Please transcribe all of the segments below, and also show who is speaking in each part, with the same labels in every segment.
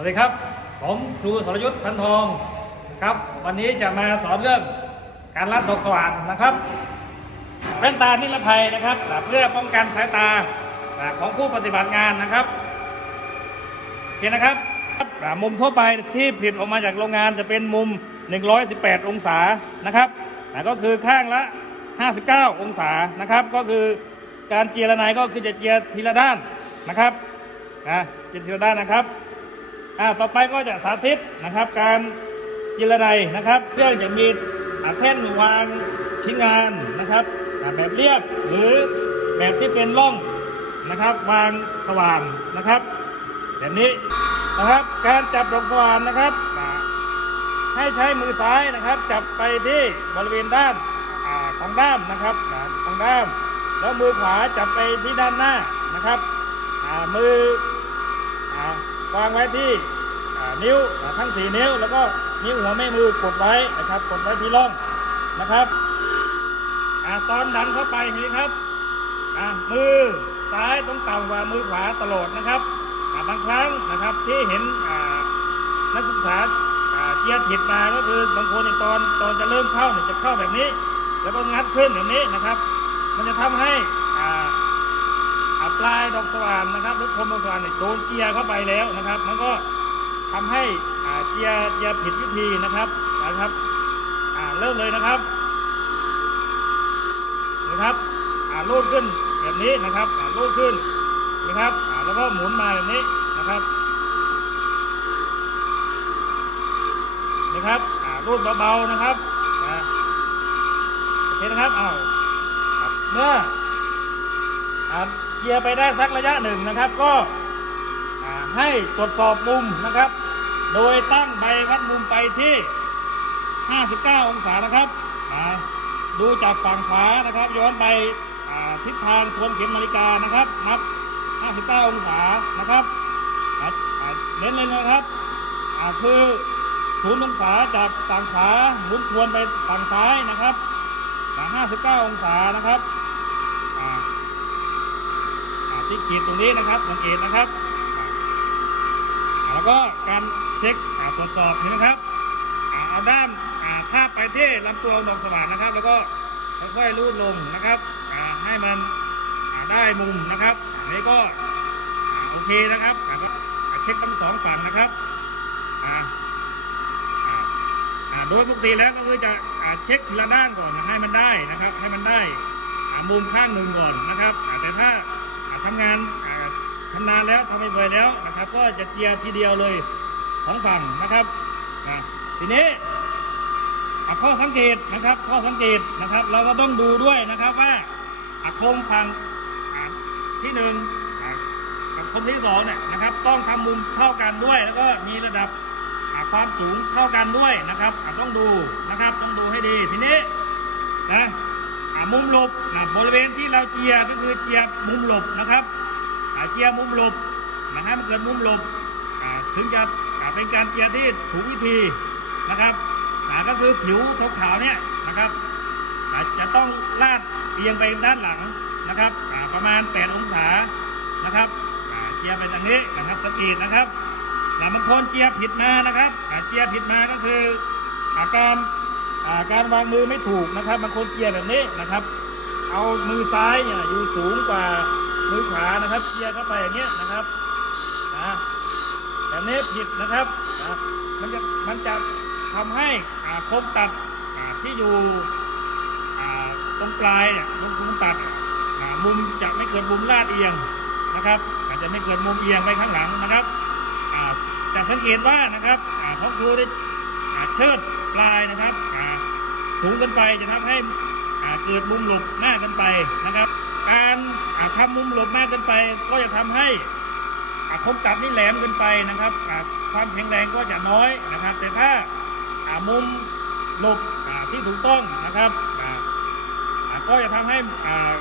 Speaker 1: วัสดีครับ ผมครูสรยุทธ์พันทองครับ วันนี้จะมาสอนเรื่องการลัดดอกสว่านนะครับแว่นตานิรภัยนะครับเพื่อป้องกันสายตาของผู้ปฏิบัติงานนะครับโอเคนะครับมุมทั่วไปที่ผลิตออกมาจากโรงงานจะเป็นมุม 118 องศานะครับก็คือข้างละ 59 องศานะครับ ก็คือการเจียระไนก็คือจะเจียทีละด้านนะครับนะเจียทีละด้านนะครับ อ่าต่อไปก็จะสาธิตนะครับ การจิรนัยนะครับเครื่องจะมีแท่นวางชิ้นงานนะครับแบบเรียบหรือแบบที่เป็นร่องนะครับ วางสว่านนะครับแบบนี้นะครับการจับดอกสว่านนะครับ ให้ใช้มือซ้ายนะครับ จับไปที่บริเวณด้านของด้ามนะครับของด้าม แล้วมือขวาจับไปที่ด้านหน้านะครับมือ วางไว้ที่นิ้วทั้ง 4 นิ้ว แล้วก็นิ้วหัวแม่มือกดไว้นะครับกดไว้ที่ร่องนะครับอ่าตอนดันเข้าไปนี้ครับอ่ามือซ้ายต้องต่ำกว่ามือขวาตลอดนะครับบางครั้งนะครับที่เห็นนักศึกษาเกียร์ผิดมาก็คือบางคนในตอนตอนจะเริ่มเข้าเนี่ยจะเข้าแบบนี้ แล้วก็งัดขึ้นแบบนี้นะครับ มันจะทำให้อ่า ลายดอกสว่านนะครับหรือคมดอกสว่านเนี่ยโดนเจียเข้าไปแล้วนะครับ มันก็ทำให้เจียเจียผิดวิธีนะครับนะครับเริ่มเลยนะครับนะครับลูดขึ้นแบบนี้นะครับลูดขึ้นนะครับแล้วก็หมุนมาแบบนี้นะครับนะครับลูดเบาๆนะครับโอเคนะครับเอาครับเมื่ออ่า เกียร์ไปได้สักระยะหนึ่งนะครับก็ให้ตรวจสอบมุมนะครับ โดยตั้งใบวัดมุมไปที่ 59 องศานะครับดูจากฝั่งขวานะครับ ย้อนไปทิศทางทวนเข็มนาฬิกานะครับนับ 59 องศานะครับเน้นเลยนะครับคือศูนย์องศาจากฝั่งขวาหมุนทวนไปฝั่งซ้ายนะครับ 59 องศานะครับ ที่ขีดตรงนี้นะครับสังเกตนะครับ แล้วก็การเช็คตรวจสอบเห็นไหมครับเอาด้ามทาบไปที่ลำตัวของดอกสว่านนะครับ แล้วก็ค่อยๆลูบลงนะครับให้มันได้มุมนะครับอันนี้ก็โอเคนะครับก็เช็คทั้งสองฝั่งนะครับโดยปกติแล้วก็คือจะเช็คทีละด้านก่อนให้มันได้นะครับ ให้มันได้มุมข้างหนึ่งก่อนนะครับ แต่ถ้า อ่าทำงานอ่าชำ นาญแล้วทำไปบ่อยแล้วนะครับ ก็จะเจียทีเดียวเลยสองฝั่งนะครับทีนี้ข้อสังเกตนะครับ ข้อสังเกตนะครับ เราก็ต้องดูด้วยนะครับว่าอ่าโครงฝั่งที่หนึ่งกับโครงที่สองเนี่ยนะครับ ต้องทำมุมเท่ากันด้วย แล้วก็มีระดับความสูงเท่ากันด้วยนะครับต้องดูนะครับต้องดูให้ดีทีนี้นะมุมหลบนะบริเวณที่เราเจียก็คือเจียมุมหลบนะครับ เจียมุมหลบนะให้มันเกิดมุมหลบถึงจะเป็นการเจียที่ถูกวิธีนะครับก็คือผิวขาวๆเนี่ยนะครับจะต้องลาดเอียงไปด้านหลังนะครับประมาณ 8 องศานะครับเจียไปทางนี้นะครับสกีดนะครับแต่บางคนเจียผิดมานะครับเจียผิดมาก็คืออาการอาการวางมือไม่ถูกนะครับบางคนเกียร์แบบนี้นะครับ เอามือซ้ายเนี่ยอยู่สูงกว่า มือขวานะครับเกียร์เข้าไปอย่างเงี้ยนะครับนะแบบนี้ผิดนะครับนะมันจะมันจะทำให้อ่าคมตัดที่อยู่อ่าตรงปลายเนี่ยตรงตัดอ่ามุมจะไม่เกิดมุมลาดเอียงนะครับ อาจจะไม่เกิดมุมเอียงไปข้างหลังนะครับอ่าจะสังเกตว่านะครับอ่าเขาครูได้อ่าเชิดปลายนะครับอ่าสูงเกินไปจะทำให้อ่าเกิดมุมหลบมากเกินไปนะครับ การทำมุมหลบมากเกินไป ก็จะทำให้คมตัดนี่แหลมเกินไปนะครับความแข็งแรงก็จะน้อยนะครับ แต่ถ้ามุมหลบที่ถูกต้องนะครับก็จะทำให้อ่า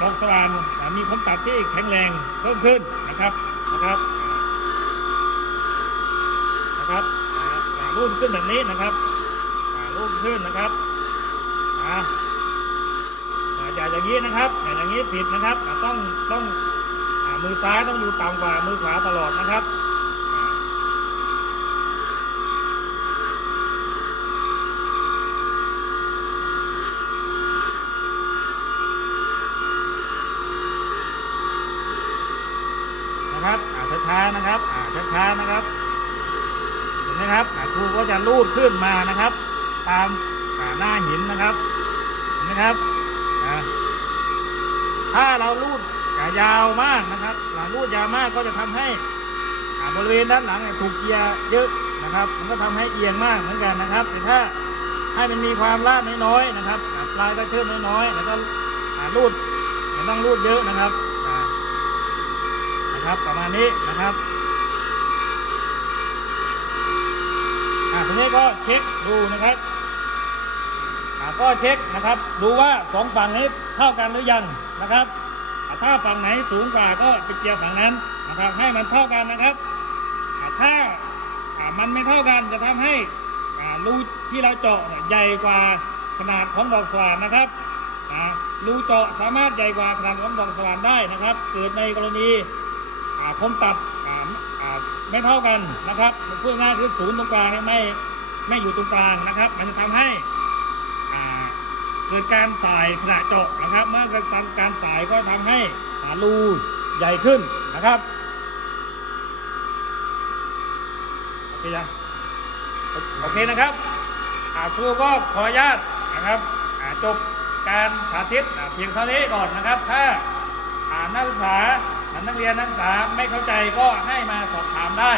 Speaker 1: ดอกสว่านมีคมตัดที่แข็งแรงเพิ่มขึ้นนะครับนะครับนะครับอ่ารูปขึ้นแบบนี้นะครับอ่ารูปขึ้นนะครับอ่า อย่างนี้นะครับอย่างนี้ผิดนะครับต้องต้องมือซ้ายต้องอยู่ต่ำกว่ามือขวาตลอดนะครับนะครับช้าๆนะครับช้าๆนะครับเห็นไหมครับครูก็จะลูดขึ้นมานะครับ ตามหน้าหินนะครับเห็นไหมครับ อ่าถ้าเราลูดยาวมากนะครับอ่าลูดยาวมากก็จะทำให้บริเวณด้านหลังถูกเกียร์เยอะนะครับ มันก็ทำให้เอียงมากเหมือนกันนะครับ แต่ถ้าให้มันมีความลาดน้อยๆนะครับปลายก็เชิดน้อยๆแล้วก็ลูดไม่ต้องลูดเยอะนะครับนะครับประมาณนี้นะครับอ่าทีนี้ก็เช็คดูนะครับ ก็เช็คนะครับ ดูว่าสองฝั่งนี้เท่ากันหรือยังนะครับ ถ้าฝั่งไหนสูงกว่าก็ไปเกี่ยวฝั่งนั้นนะครับ ให้มันเท่ากันนะครับ ถ้ามันไม่เท่ากันจะทำให้รูที่เราเจาะใหญ่กว่าขนาดของดอกสว่านนะครับรูเจาะสามารถใหญ่กว่าขนาดของดอกสว่านได้นะครับ เกิดในกรณีคมตัดไม่เท่ากันนะครับพูดง่ายคือศูนย์ตรงกลางไม่ไม่อยู่ตรงกลางนะครับ มันจะทำให้ เกิดการสายขณะเจาะนะครับ เมื่อเกิดการสายก็ทำให้อ่ารูใหญ่ขึ้นนะครับโอเคยังโอเคนะครับอาครูก็ขออนุญาตนะครับจบการสาธิตเพียงเท่านี้ก่อนนะครับ ถ้าอานักศึกษานักเรียนนักศึกษาไม่เข้าใจก็ให้มาสอบถามได้